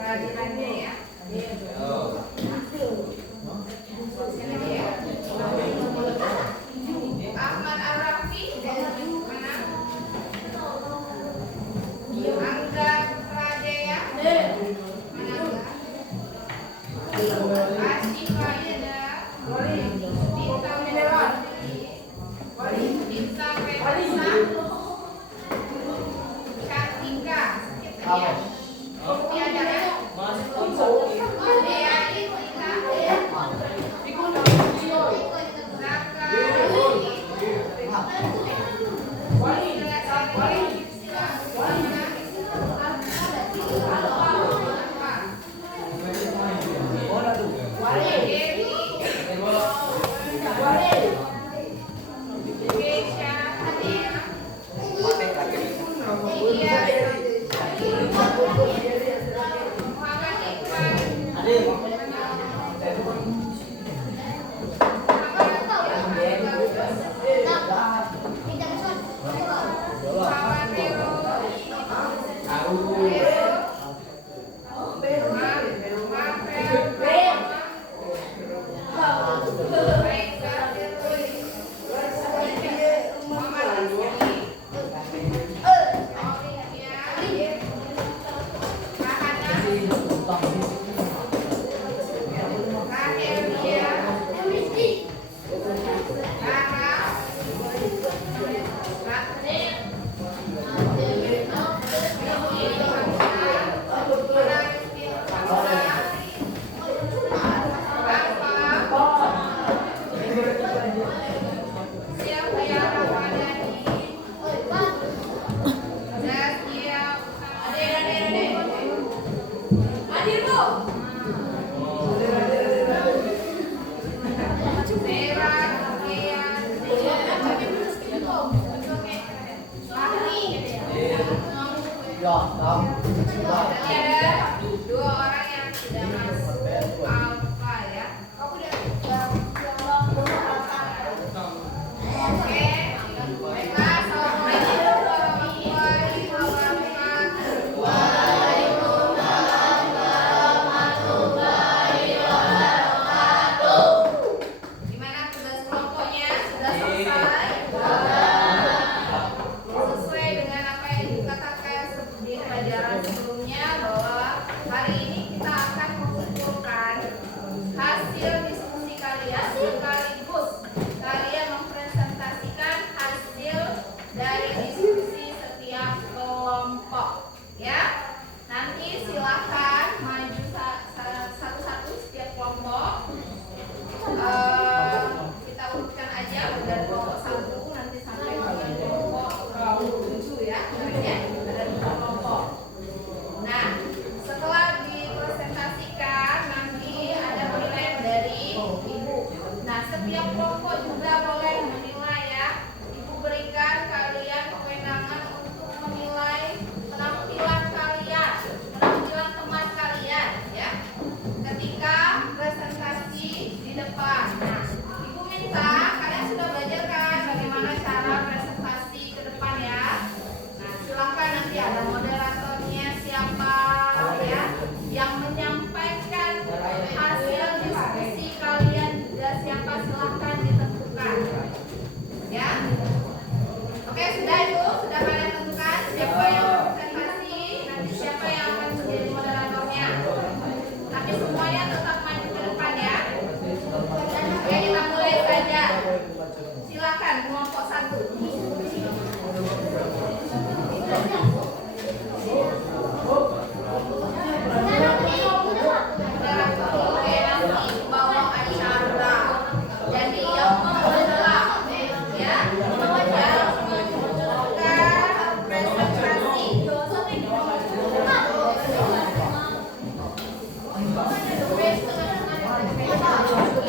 kehadirannya ya. Ahmad Arafi dari mana? Angga Pradea mana Angga? Asyifa Ida Bintang Melon Bintang Melisa Kartika ya? Tiada ya? Dea Itika Tadi ada 2 orang yang sudah masuk alfa ya. Oke, baiklah. Assalamualaikum warahmatullahi wabarakatuh. Gimana tugas kelompoknya? Sudah selesai? Sesuai dengan apa yang dikatakan di pelajaran sebelumnya bahwa hari ini kita akan mengumpulkan hasil diskusi kalian sekaligus kalian mempresentasikan hasil dari diskusi setiap kelompok ya. Nanti silakan maju satu-satu setiap kelompok. Kita urutkan aja dari kelompok 1 nanti sampai ke kelompok 7 ya. Ada 2 kelompok. Nah, setelah dipresentasikan nanti ada penilaian dari Ibu. Nah, setiap kelompok juga boleh menilai ya. Ibu berikan kalian kewenangan untuk menilai penampilan kalian, penampilan teman kalian ya. Ketika presentasi di depan. Nah, Ibu minta kalian sudah belajar kan bagaimana cara presentasi ke depan ya. Nah, silakan nanti ada moderatornya siapa ya yang menyampaikan hasil diskusi kalian juga siapa, silakan ditentukan ya. Oke, sudah itu sudah kalian tentukan siapa yang presentasi, nanti siapa yang akan menjadi moderatornya. Tapi semuanya tetap maju ke depan ya. Oke, kita mulai saja. Silakan kelompok 1. Bawa acara. Jadi yang membelah ya, yang menunjukkan presentasi.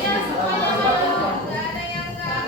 Ya, semuanya nggak ada yang nggak.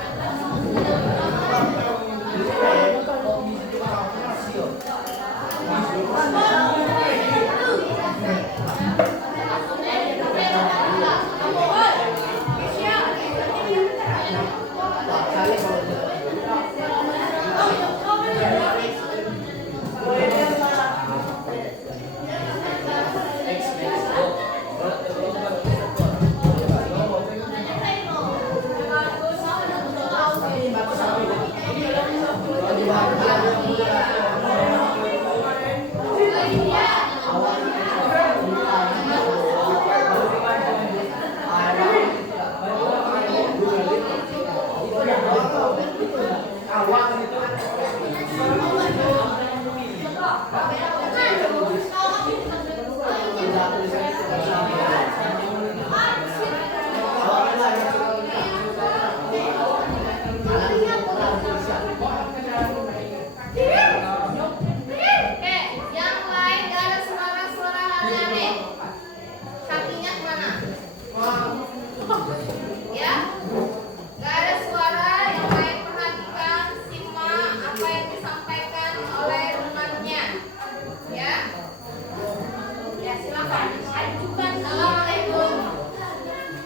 Ajukan. Assalamualaikum.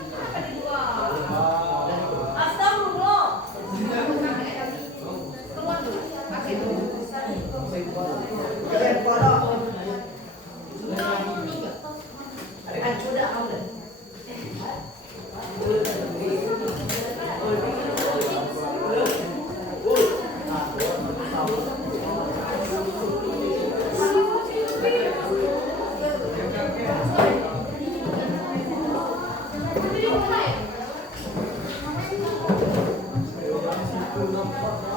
Apa di dua? Astagfirullah. Keluar dulu. Pakai dulu. Assalamualaikum warahmatullahi wabarakatuh. Selanjutnya kelompok 2.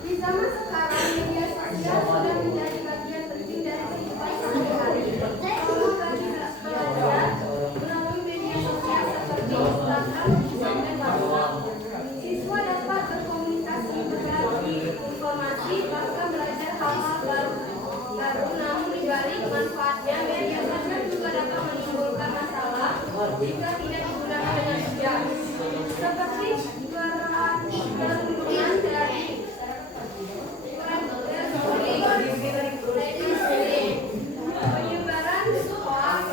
Di zaman sekarang media sosial sudah menjadi bagian penting dari kehidupan sehari-hari. Kalau bagi pelajar melalui media sosial seperti Instagram dan WhatsApp, siswa dapat berkomunikasi, berbagi informasi, bahkan belajar hal-hal baru. Namun dibalik manfaatnya, media sosial juga dapat menimbulkan masalah jika tidak digunakan dengan bijak, seperti kerumunan dari penyebaran hoax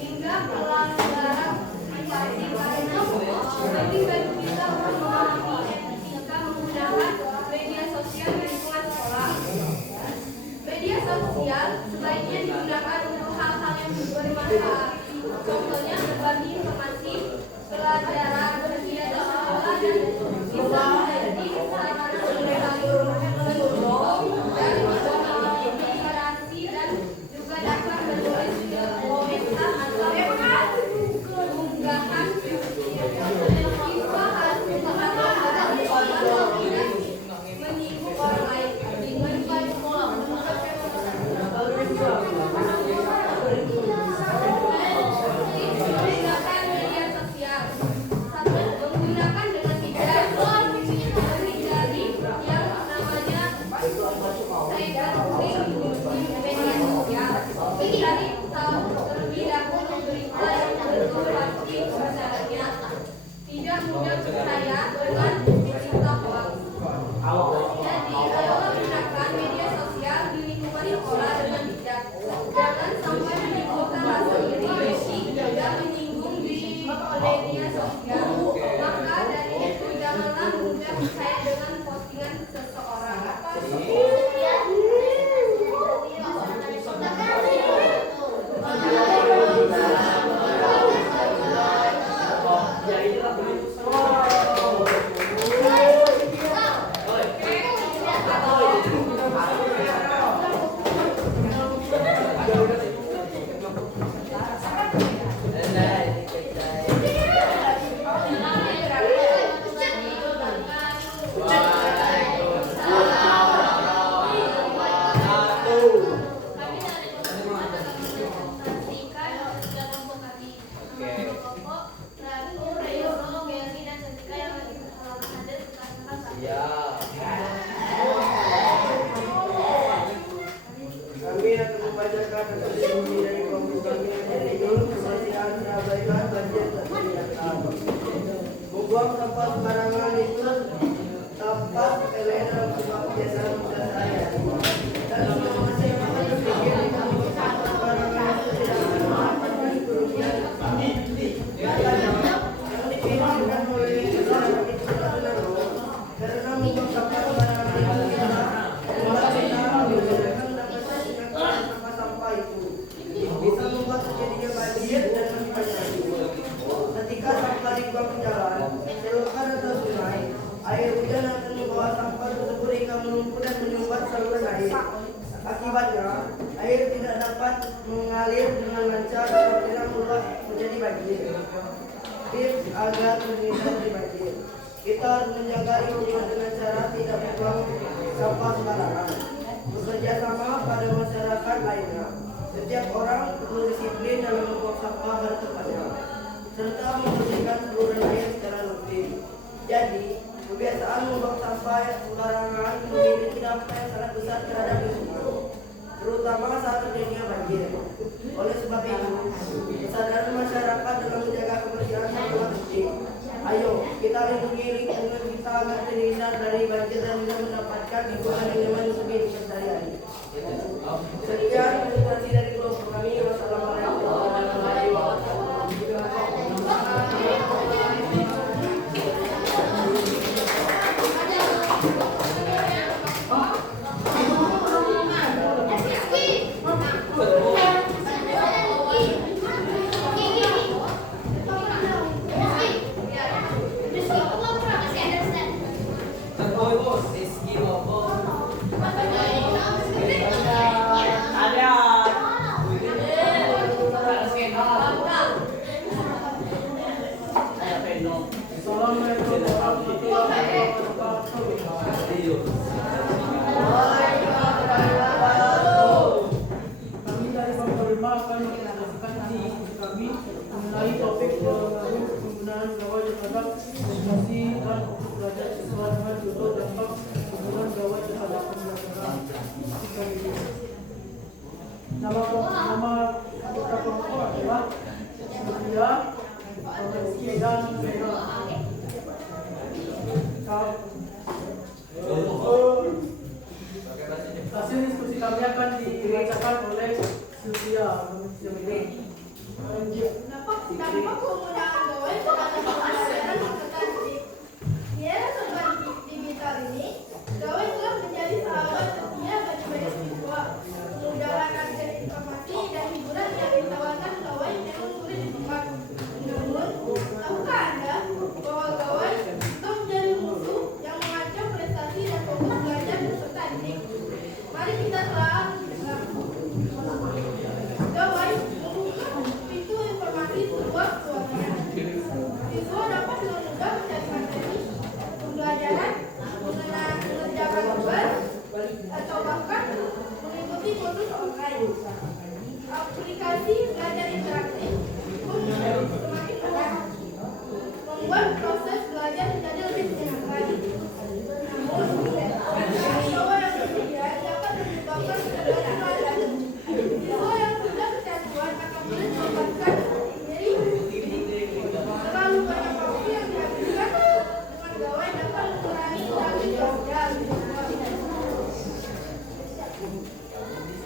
hingga pelanggaran privasi. Karena penting bagi kita untuk memahami etika menggunakan media sosial di lingkungan sekolah. Media sosial sebaiknya digunakan untuk hal-hal yang bermanfaat, contohnya berbagi informasi, pelajaran, kegiatan sekolah, dan bisa menjadi sarana mendorong dan menginspirasi, dan juga dapat menulis komentar atau unggahan. Siswa harus memahami bahwa tidak menyinggung orang lain. Menggunakan media sosial, menggunakan dengan bijak, menghindari yang namanya cyberbullying di media sosial. Mencari tahu terlebih dahulu berita yang berbagi kebenarannya, tidak mudah percaya dengan berita hoax. Jadi, ayolah gunakan media sosial di lingkungan sekolah dengan bijak. Jangan sampai menimbulkan rasa iri dan menyinggung di media sosial. Maka dari itu janganlah mudah percaya dengan postingan seseorang. membuang sampah sembarangan itu dapat terlihat dalam sebuah kebiasaan muda saya. Dan semua masyarakat berpikir membuang sampah sembarangan itu tidak merupakan kerugian. Katanya, yang dipikirkan oleh masyarakat itu adalah karena membuang sampah sembarangan itu membuat kita membiarkan dapat mengingatkan sampah-sampah itu bisa membuat terjadinya banjir dan lebih banyak. Ketika sampah dibuang ke jalan, selokan atau sungai, air hujan akan membawa sampah tersebut hingga menumpuk dan menyumbat saluran air. Akibatnya, air tidak dapat mengalir dengan lancar dan akhirnya meluap menjadi banjir. Tips agar menghindari banjir: kita harus menjaga lingkungan dengan cara tidak membuang sampah sembarangan. Bekerja sama pada masyarakat lainnya. Setiap orang perlu disiplin dalam membuang sampah pada tempatnya, serta membersihkan saluran air secara rutin. Jadi, kebiasaan membuang sampah sembarangan memiliki dampak yang sangat besar terhadap lingkungan, terutama saat terjadinya banjir. Oleh sebab itu, kesadaran masyarakat dalam menjaga kebersihan sangat penting. Ayo, kita lindungi lingkungan kita agar terhindar dari banjir dan bisa mendapatkan lingkungan yang nyaman untuk hidup sehari-hari. Sekian presentasi dari kelompok kami. Wassalamualaikum warahmatullahi wabarakatuh. Kami dari Bangka akan menjelaskan di kami mengenai topik penggunaan gawai terhadap edukasi dan untuk belajar siswa dengan judul dampak penggunaan gawai terhadap pembelajaran. Nama anggota kelompok adalah Sylvia, Rizky dan Vena. Hasil diskusi kami akan dibacakan oleh Sylvia. Dampak penggunaan gawai terhadap pembelajaran peserta didik. Di era serba digital ini, gawai telah menjadi sahabat setia bagi banyak siswa. Memudahkan akses informasi dan hiburan yang ditawarkan gawai memang sulit ditemukan. Namun, tahukah Anda bahwa gawai itu menjadi musuh yang mengancam prestasi dan fokus belajar peserta didik? Mari kita telah gawai membuka pintu informasi seluas-luasnya. Siswa dapat dengan mudah mencari materi pembelajaran, mengerjakan tugas, atau bahkan mengikuti kursus online. Aplikasi belajar interaktif pun semakin mudah, membuat proses belajar menjadi lebih menyenangkan. Namun, gawai yang tersedia dapat menyebabkan ketergantungan. Siswa yang sudah kecanduan akan sulit melepaskan diri. Terlalu banyak waktu yang dihabiskan dengan gawai dapat mengurangi interaksi sosial.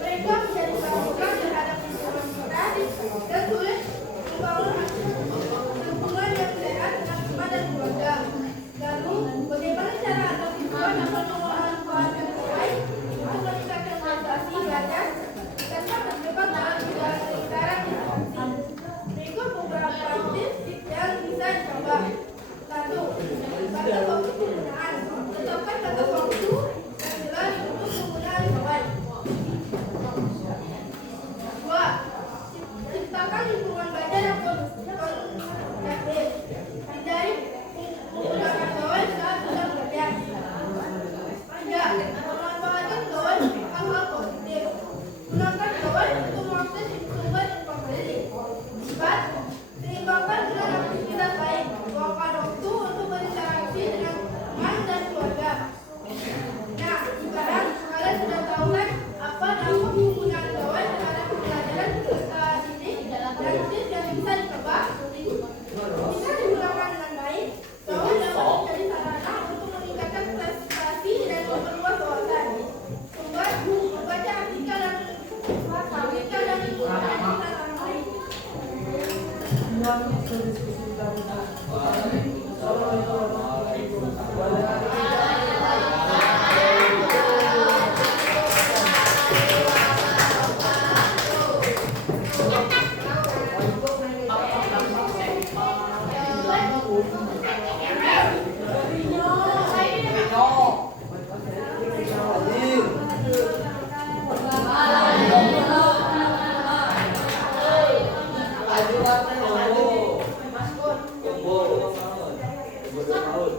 Mereka menjadi patokan terhadap lingkungan kita dan sulit membangun hubungan yang sehat dengan teman dan keluarga. Lalu, bagaimana cara agar siswa dapat memanfaatkan gawai untuk meningkatkan prestasi belajar tanpa terjebak dalam lingkaran informasi? Berikut beberapa tips yang bisa dicoba. 1. Batas waktu penggunaan. Tetapkan batas waktu yang jelas untuk penggunaan gawai. 2. Ciptakan lingkungan belajar yang kondusif. Hindari menggunakan gawai saat sedang belajar. 3.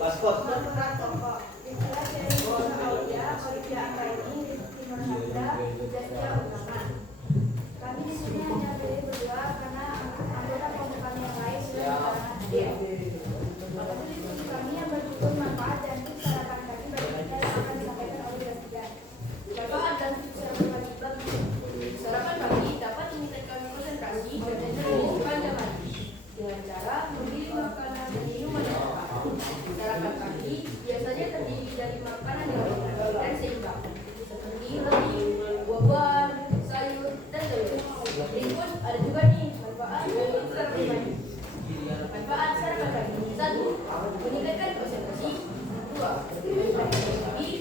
Berperan pokok. Istilah dari Bola Aulia, Olivia Anggraini, Rizky Nurhandra, Zaskia Utama. Kami di sini hanya pilih berdua karena anggota pembukaan yang lain sudah berhadir. Di diskusi kami yang berjudul manfaat dan tips sarapan kami berbeda yang akan disampaikan oleh Zaskia. Manfaat dan tips sarapan pagi. Sarapan pagi dapat meningkatkan konsentrasi dan energi sepanjang hari dengan cara memilih makanan dan minuman yang tepat. Sarapan pagi biasanya terdiri dari makanan yang ringan dan seimbang seperti roti, buah-buahan, sayur, dan telur. Berikut ada juga nih manfaat dari sarapan pagi. Manfaat sarapan pagi: 1. Meningkatkan konsentrasi. 2. Meningkatkan energi.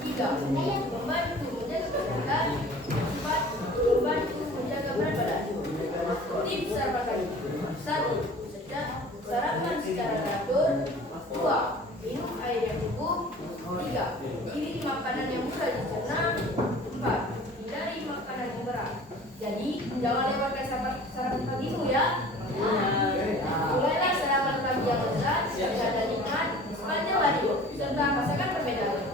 3. Membantu menjaga kesehatan. 4. Membantu menjaga berat badan. Tips sarapan pagi: 1. Sarapan secara teratur. 2. Minum air yang cukup. 3. Pilih makanan yang mudah dicerna. 4. Hindari makanan yang berat. Jadi jangan lewatkan sarapan pagimu ya. Mulailah sarapan pagi yang lezat dan nikmat sepanjang hari serta rasakan perbedaan.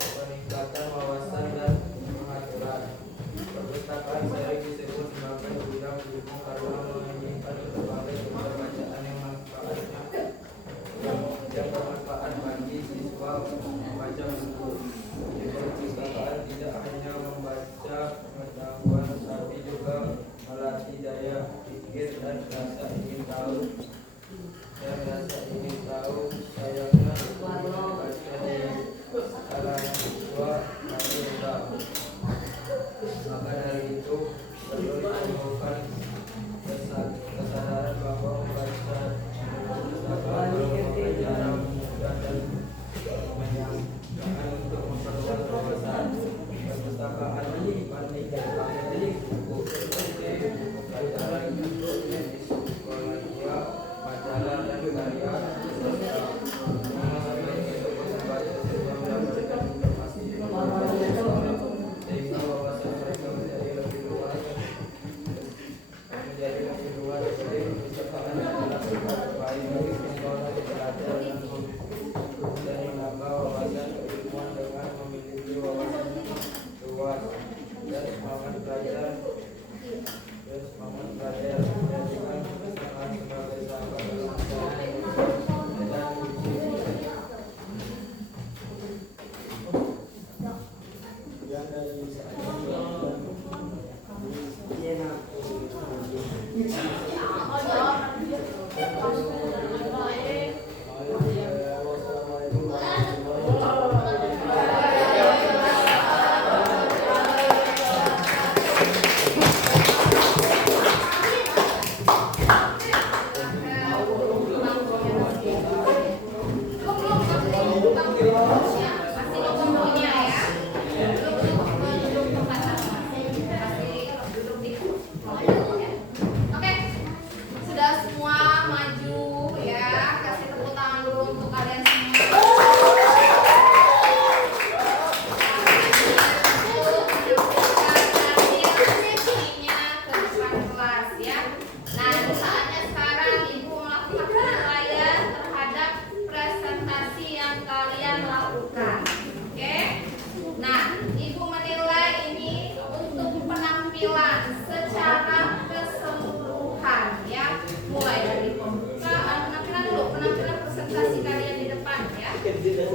Peningkatan wawasan dan pengaturan. Perpustakaan sering disebut sebagai gudang ilmu karena menyimpan berbagai sumber bacaan yang bermanfaat bagi siswa membaca buku. Di perpustakaan tidak hanya membaca pengetahuan, tapi juga melatih daya pikir dan rasa ingin tahu. Sayangnya dibaca di kalangan siswa masih rendah. Maka dari itu perlu ditumbuhkan kesadaran bahwa membaca perpustakaan merupakan cara mudah dan menyenangkan untuk memperluas wawasan. Perpustakaan menyimpan buku seperti buku pelajaran, ensiklopedia, majalah dan karya serta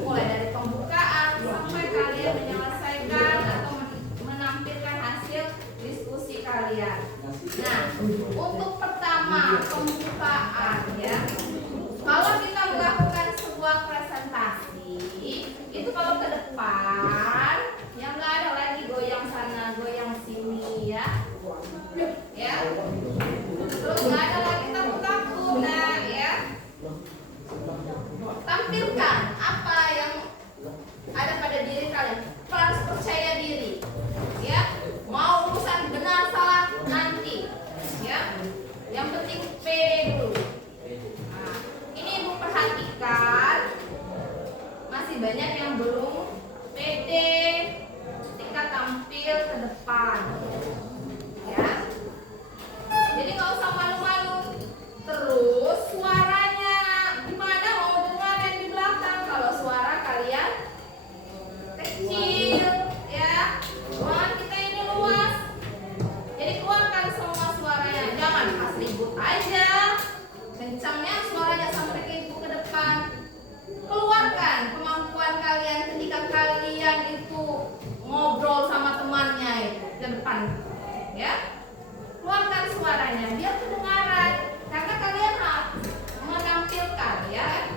mulai dari pembukaan sampai kalian menyelesaikan atau menampilkan hasil diskusi kalian. Nah, untuk pertama pembukaan ya. Kalau kita melakukan sebuah presentasi, itu kalau ke depan yang nggak ada lagi goyang sana, goyang sini ya. Ya. Terus nggak ada lagi takut-takut, nah ya. Tampilkan apa yang ada pada diri kalian. Harus percaya diri, ya. Mau urusan benar salah nanti, ya. Yang penting pede dulu. Nah, ini Ibu perhatikan, masih banyak yang belum pede ketika tampil ke depan, ya. Jadi nggak usah malu-malu. Terus suaranya gimana, mau dengar yang di belakang? Kalau suara kalian kecil, ya, ruangan kita ini luas. Jadi keluarkan semua suaranya, jangan pas ribut aja. Kencangnya suaranya sampai ke ibu ke depan. Keluarkan kemampuan kalian ketika kalian itu ngobrol sama temannya itu ke depan, ya. Keluarkan suaranya biar kedengaran, karena kalian harus menampilkan, ya.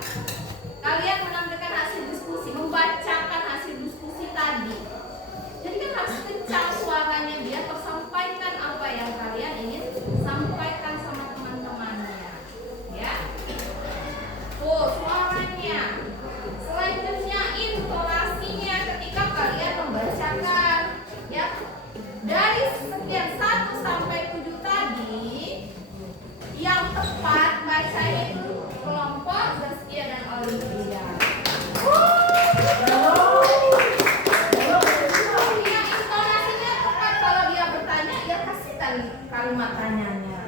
Kalian menampilkan hasil diskusi, membacakan hasil diskusi tadi. Jadi kan harus kencang suaranya biar tersampaikan apa yang kalian ingin sampaikan sama teman-temannya, ya. Tuh suaranya. Selanjutnya intonasinya ketika kalian membacakan, ya. Dari sekian 1 sampai 7 tadi, yang tepat bacanya itu kelompok Zaskia dan Olivia. Yang intonasinya tepat, kalau dia bertanya ya kasihkan kalimat tanyanya,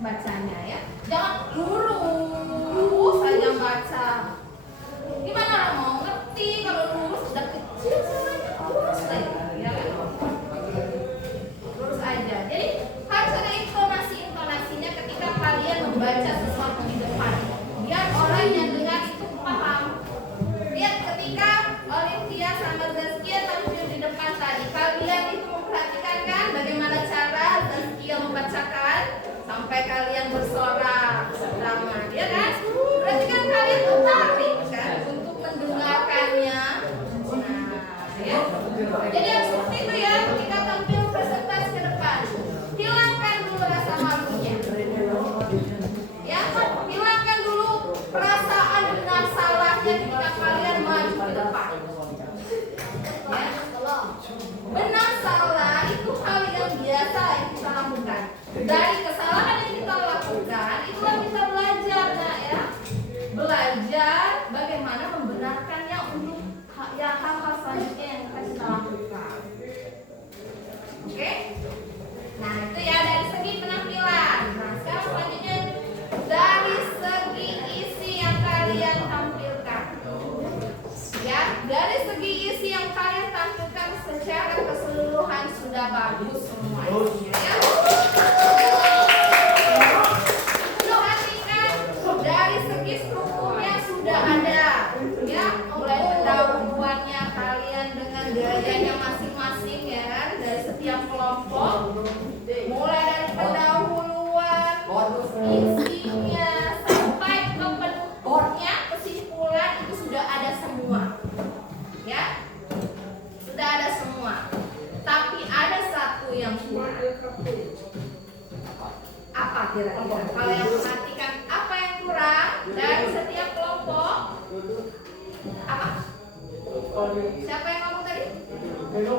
bacanya ya. Jangan lurus saja baca. Gimana orang mau ngerti kalau lurus udah kecil suaranya, lurus aja, ya kan? Lurus aja. Jadi harus ada intonasinya ketika kalian membaca sesuatu di depan, biar orang yang dengar itu paham. Lihat ketika Olivia sama Zaskia tampil di depan tadi, kalian itu memperhatikan kan bagaimana cara Zaskia membacakan sampai kalian bersorak bersama, ya kan? Berarti kan kalian tertarik kan untuk mendengarkannya. Nah, ya. Jadi yang seperti itu ya, ketika tampil presentasi ke depan, hilangkan dulu rasa malunya. Ya, hilangkan dulu perasaan benar salahnya ketika kalian maju ke depan. Ya. Benar salah itu hal yang biasa yang kita lakukan. Dari kesalahan yang kita lakukan, itulah kita belajar, nah ya. Belajar bagaimana membenarkannya untuk ya hal-hal selanjutnya yang kita lakukan. Oke? Nah, itu ya dari segi penampilan. Nah, sekarang selanjutnya dari segi isi yang kalian tampilkan. Ya, dari segi isi yang kalian tampilkan secara keseluruhan sudah bagus semua. Ya. Perhatikan dari segi strukturnya sudah ada, ya, mulai pendahuluannya kalian dengan gayanya masing-masing, ya kan, dari setiap kelompok, mulai dari pendahuluan, isinya sampai ke penutupnya, kesimpulan itu sudah ada semua, ya, sudah ada semua. Tapi ada satu yang kurang. Apa kira-kira? Kalau yang perhatikan apa yang kurang dari setiap kelompok? Apa? Siapa yang ngomong tadi?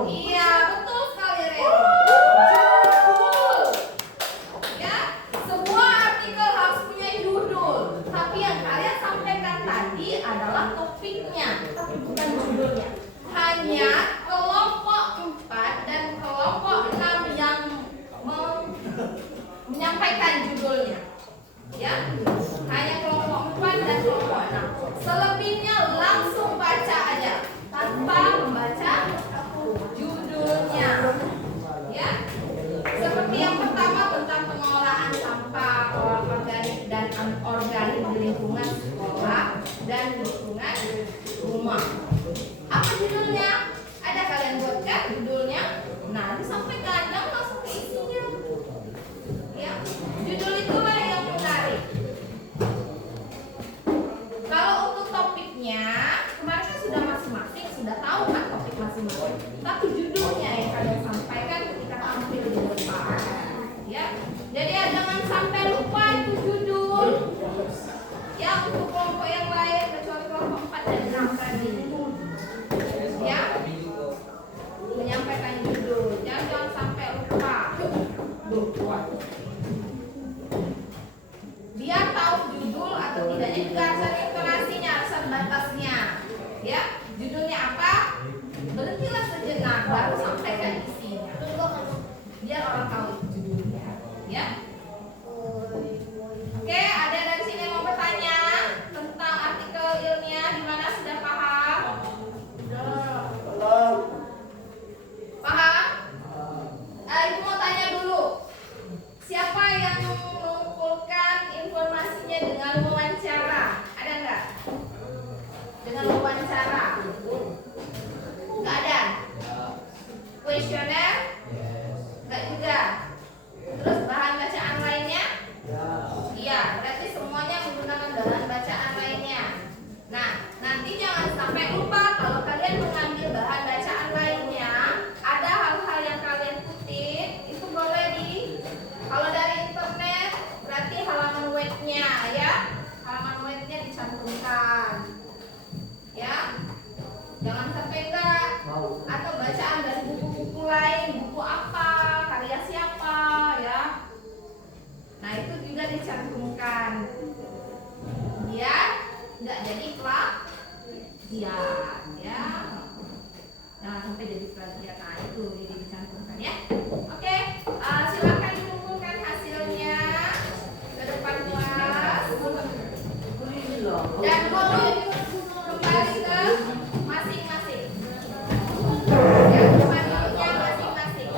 Iya, betul sekali, Reno. Judul. Ya, sebuah artikel harus punya judul. Tapi yang kalian sampaikan tadi adalah topiknya, tapi bukan judulnya. Hanya kelompok 4 dan kelompok 6 yang menyampaikan judulnya, ya. Hanya kelompok 4 dan kelompok 6. Selebihnya langsung baca aja tanpa membaca judulnya, ya. Seperti yang pertama tentang pengolahan sampah organik dan anorganik di lingkungan sekolah dan lingkungan rumah. juga alasan intonasinya, alasan batasnya. Ya, judulnya apa? Berhentilah sejenak, baru sampaikan isinya. Biar orang tahu judulnya. Ya. Oke, ada dari sini yang mau bertanya tentang artikel ilmiah, gimana, sudah paham? Kalau Paham? Ibu mau tanya dulu. Siapa yang mengumpulkan informasinya dengan wawancara? Ada nggak? Dengan wawancara? Nggak ada. Kuesioner? Nggak juga. Terus bahan bacaan lainnya? Iya, berarti semuanya menggunakan bahan bacaan lainnya. Nah, nanti jangan sampai lupa kalau kalian mengambil bahan bacaan lainnya, ada hal-hal yang kalian kutip, itu boleh kalau dari internet, berarti halaman webnya ya, halaman webnya dicantumkan, ya, jangan sampai enggak, atau bacaan dari buku-buku lain, buku apa, karya siapa, ya. Nah itu juga dicantumkan, biar nggak jadi plagiat, ya. Jangan sampai jadi plagiat. Nah itu jadi dicantumkan ya. Oke, silakan dikumpulkan hasilnya ke depan kelas dan guru kembali ke masing-masing. Ya, kembalinya masing-masing.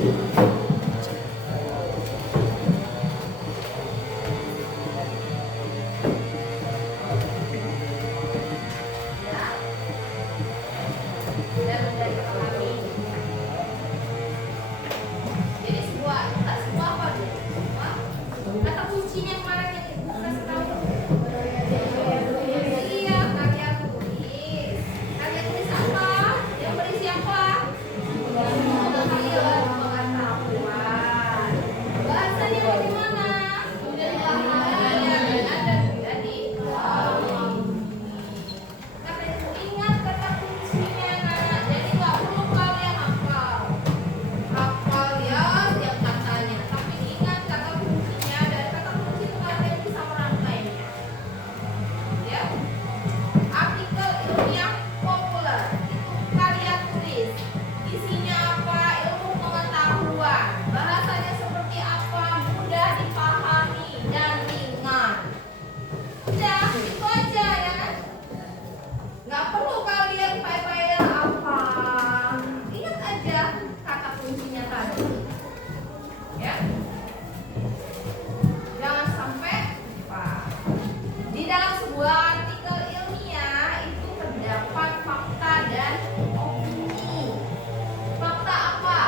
Dan mudah dipahami. Jadi sebuah apa tuh? Kata kuncinya yang mana yang ibu kasih tahu? Iya, karya tulis. Karya tulis apa? Yang berisi apa? Pengetahuan, pengetahuan. Bahasanya bagaimana? Bahasanya benar dan tidak dipahami. Karena itu ingat kata kuncinya, nak. Jadi nggak perlu kalian hafal ya setiap katanya. Tapi ingat kata kuncinya, dan kata kunci itu kalian bisa merangkainya. Ya. Artikel ilmiah populer itu karya tulis. Isinya apa? Ilmu pengetahuan. Bahasanya seperti apa? Mudah dipahami dan ringan. Udah, itu aja ya kan? Nggak perlu kalian payah-payah apa. Ingat aja kata kuncinya tadi. Ya. Jangan sampai lupa. Di dalam sebuah artikel ilmiah itu terdapat fakta dan opini. Fakta apa?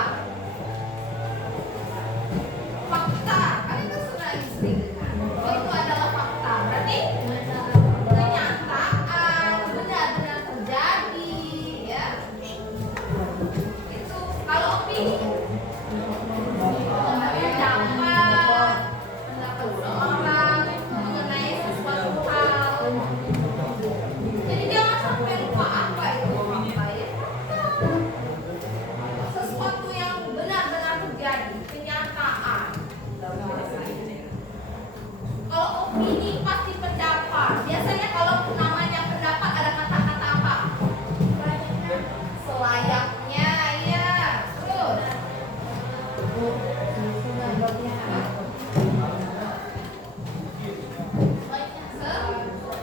Fakta. Kalian kan sering dengar. Oh, itu adalah fakta. Berarti kenyataan benar-benar terjadi, ya. Itu kalau opini pendapat seorang mengenai sesuatu hal. Jadi jangan sampai lupa apa itu fakta, ya. Sesuatu yang benar-benar terjadi, kenyataan. Kalau opini pasti pendapat. Biasanya kalau namanya pendapat ada kata-kata apa? Selayaknya, ya. Terus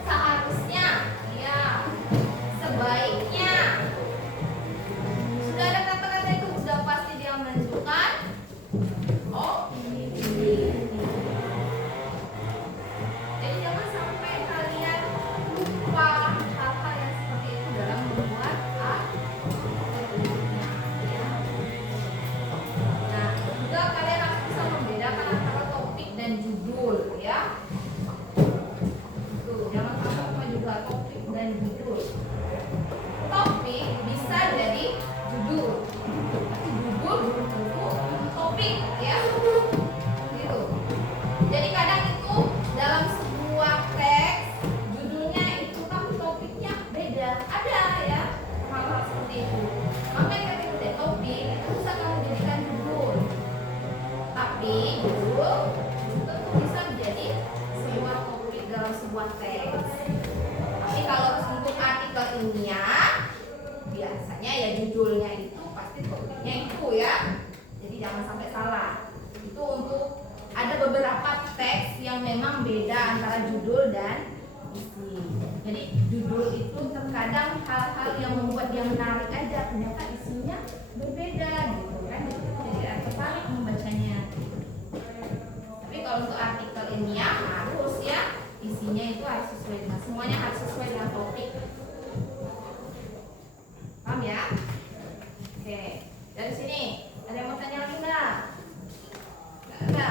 seharusnya, ya. Sebaiknya. Sudah ada kata-kata itu, sudah pasti dia menentukan opini. Jadi jangan sampai kalian lupa hal-hal yang seperti itu dalam membuat artikelnya. Nah, juga kalian harus bisa membedakan antara topik dan judul, ya. Tuh, jangan sampai lupa juga topik dan judul. Topik bisa jadi judul, tapi judul belum tentu topik, ya. Gitu. Jadi kadang itu dalam sebuah teks judulnya itu tapi topiknya beda. Ada ya hal-hal seperti itu. Makanya ketika udah topik itu bisa kamu jadikan judul. Tapi judul tentu bisa menjadi sebuah topik dalam sebuah teks. Tapi kalau untuk artikel ilmiah biasanya ya judulnya itu pasti topiknya itu, ya. Jadi jangan sampai salah. Itu untuk ada beberapa teks yang memang beda antara judul dan isi. Jadi judul itu terkadang hal-hal yang membuat dia menarik aja, ternyata isinya berbeda gitu kan. Jadi tertarik membacanya. Tapi kalau untuk artikel ilmiah harus, ya, isinya itu harus sesuai dengan semuanya harus sesuai dengan topik. Paham ya? Oke. Dari sini ada yang mau tanya lagi nggak? Nggak ada.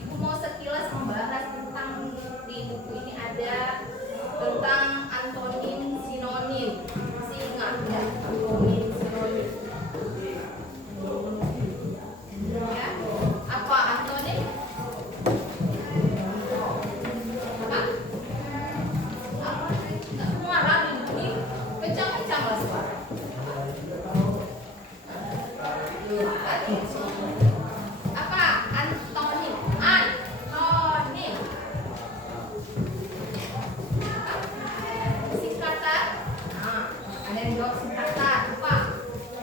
Ibu mau sekilas membahas tentang di buku ini ada tentang antonim sinonim. Masih ingat ya antonim sinonim? Ya. Apa antonim? Apa? Nggak marah ini kencang-kencang lah suara. Apa antonim? Antonim. Singkatan. Nah, ada yang jawab singkatan. Apa?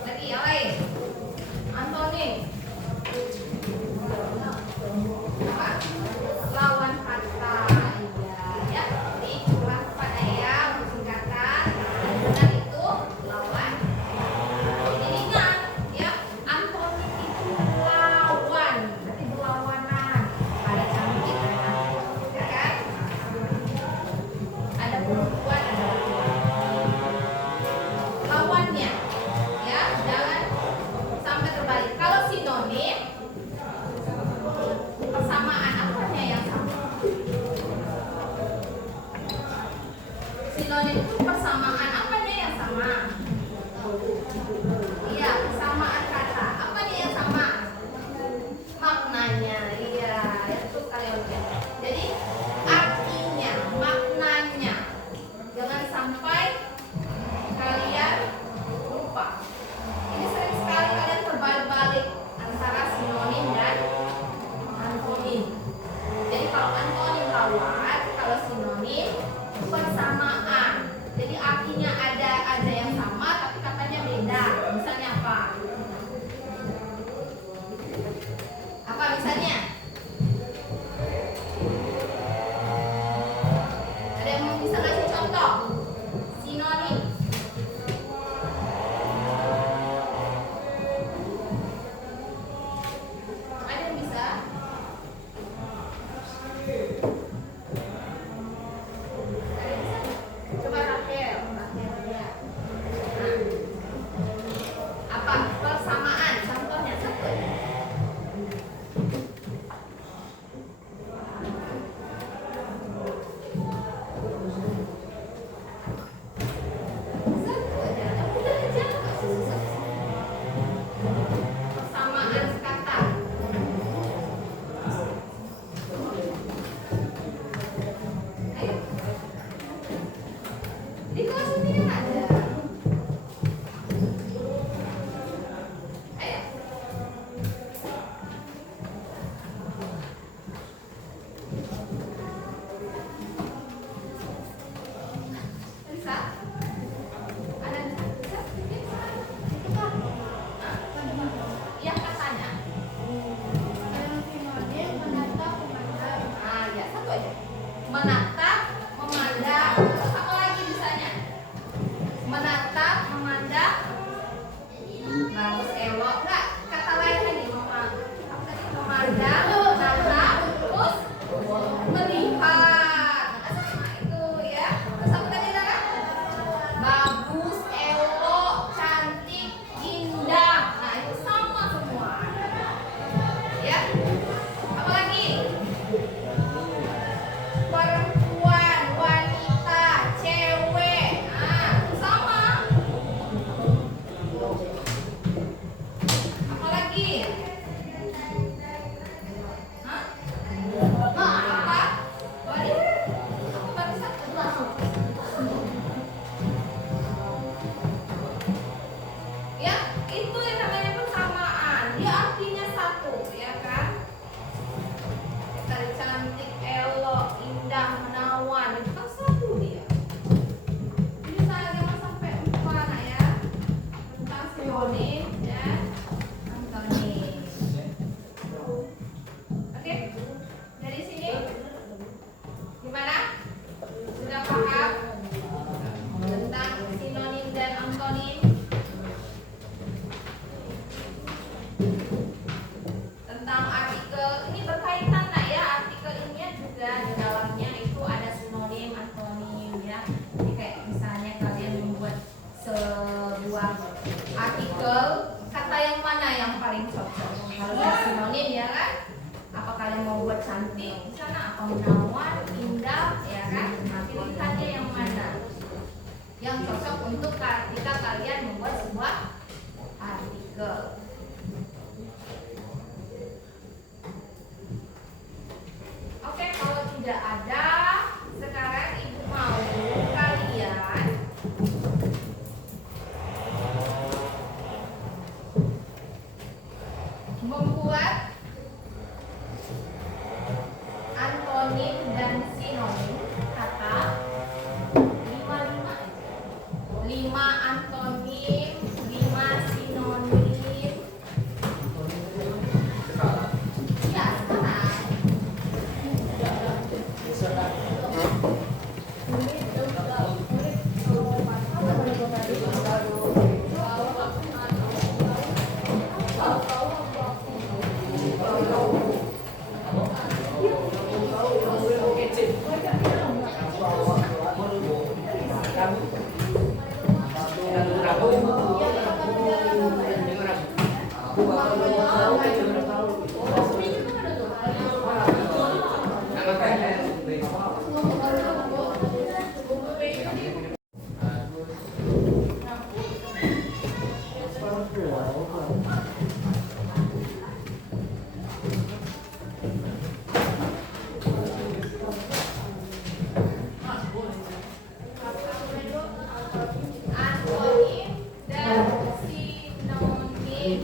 Lagi yang lain. Antonim. Apa? Lawan kata. Iya, ya. Jadi kurang pada ya untuk singkatan. Dan itu lawan. Jadi ingat, ya. yang paling cocok? Kalau sinonim ya kan? Apa kalian mau buat cantik di sana? Apa menawan, indah, ya kan? Nah, pilihannya yang mana? Yang cocok untuk ketika kalian membuat sebuah artikel. Oke, kalau tidak ada, sekarang ibu mau kalian membuat antonim dan sinonim kata 5 antonim, 5 sinonim. Ya, sekarang. Antonim dan sinonim.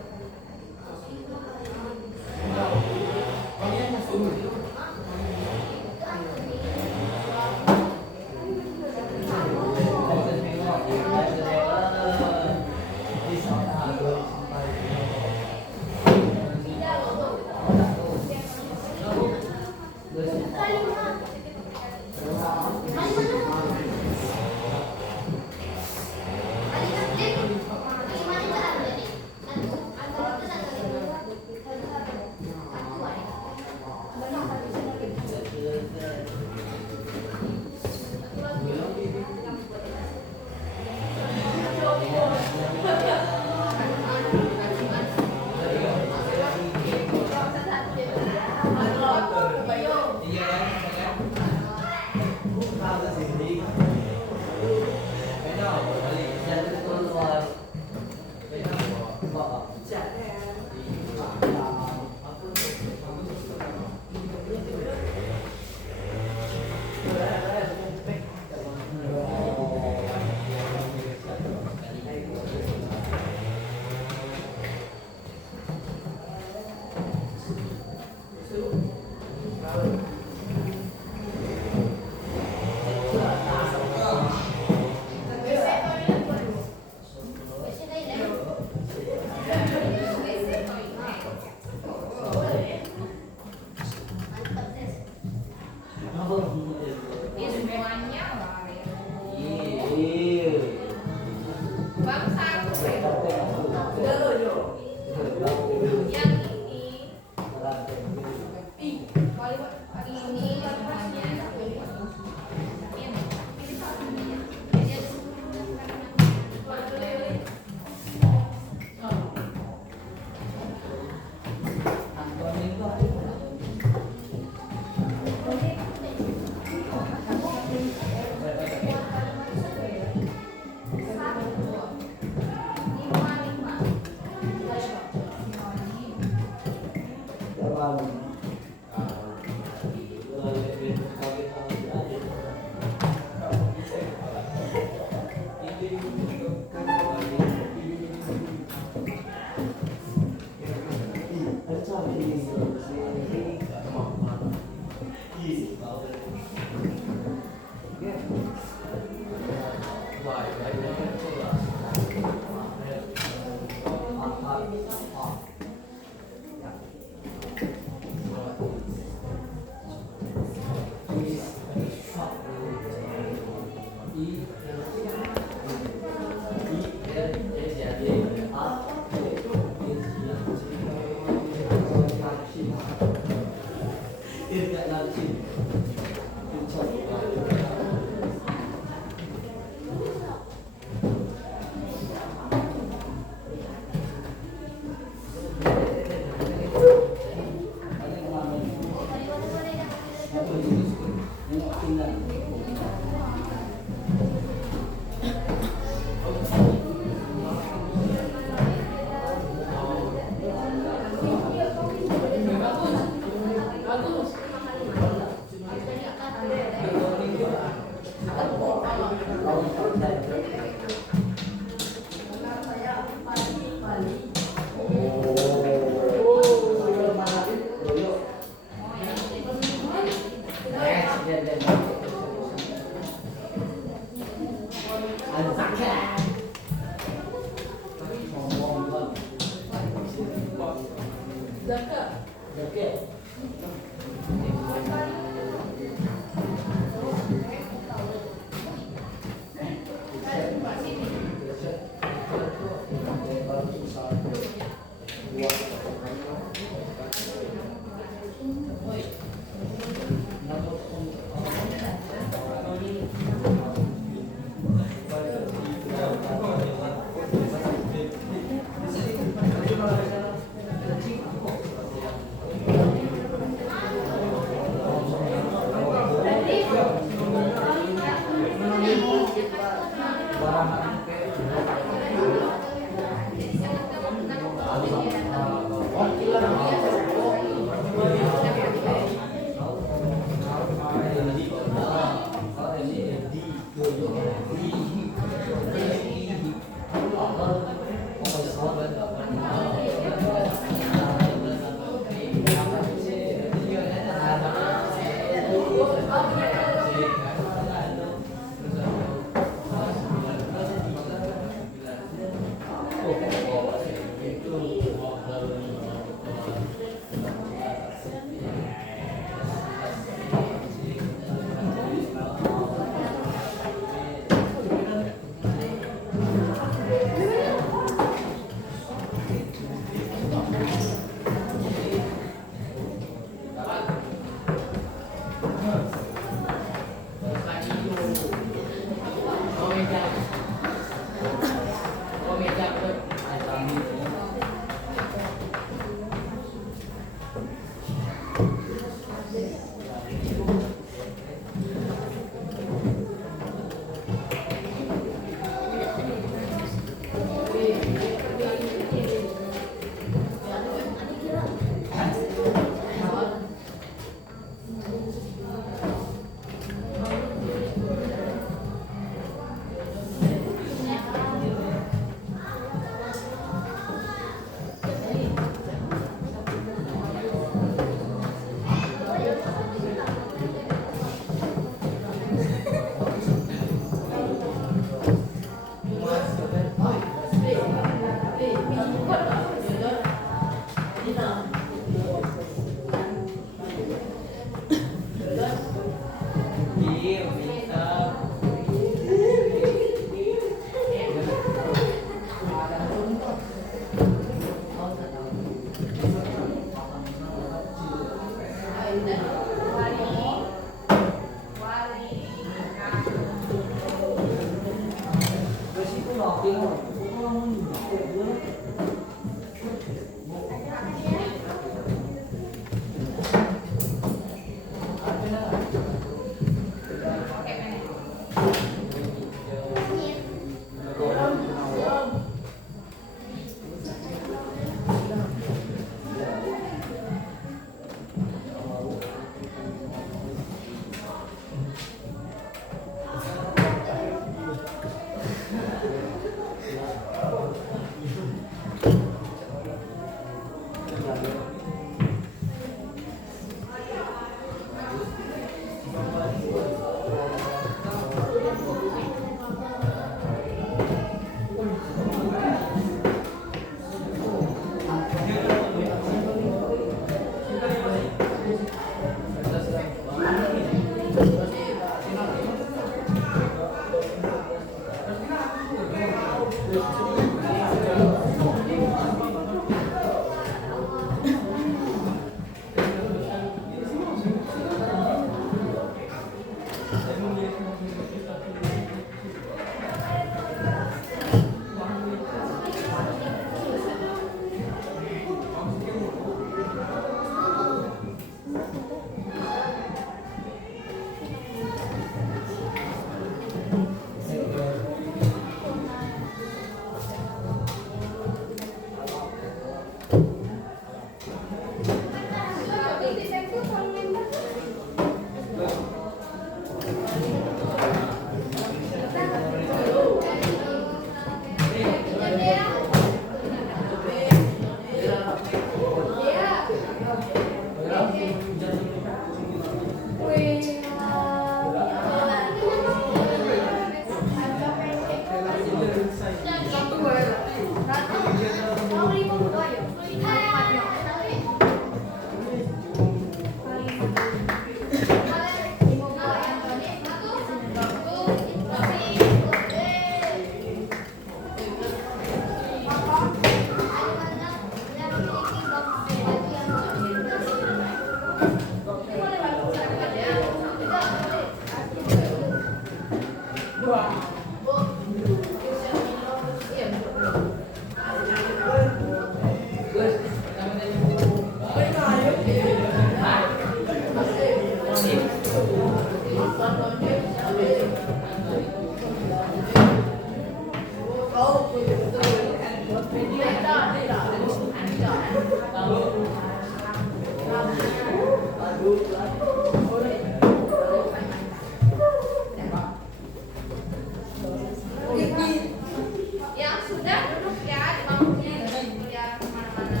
Yang sudah duduk ya di bangkunya, jangan kuliah kemana-mana.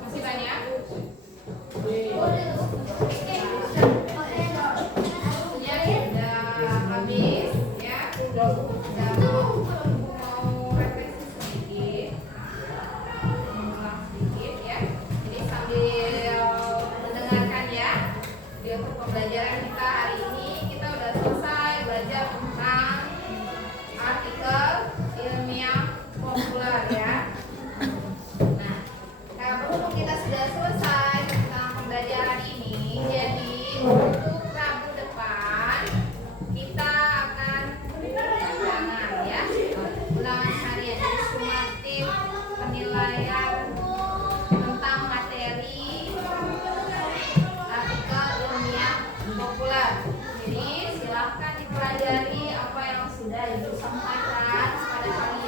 Masih banyak? Ya, sudah habis ya. Udah mau refleksi sedikit, mengulang sedikit ya. Jadi sambil mendengarkan ya. Di untuk pembelajaran kita hari ini kita udah selesai belajar tentang artikel ilmiah populer ya. Nah, kalau kita sudah selesai tentang pembelajaran ini, jadi untuk Rabu depan kita akan ulangan ya, ulangan harian jadi sumatif penilaian tentang materi artikel ilmiah populer. Jadi silahkan dipelajari apa yang sudah disampaikan pada hari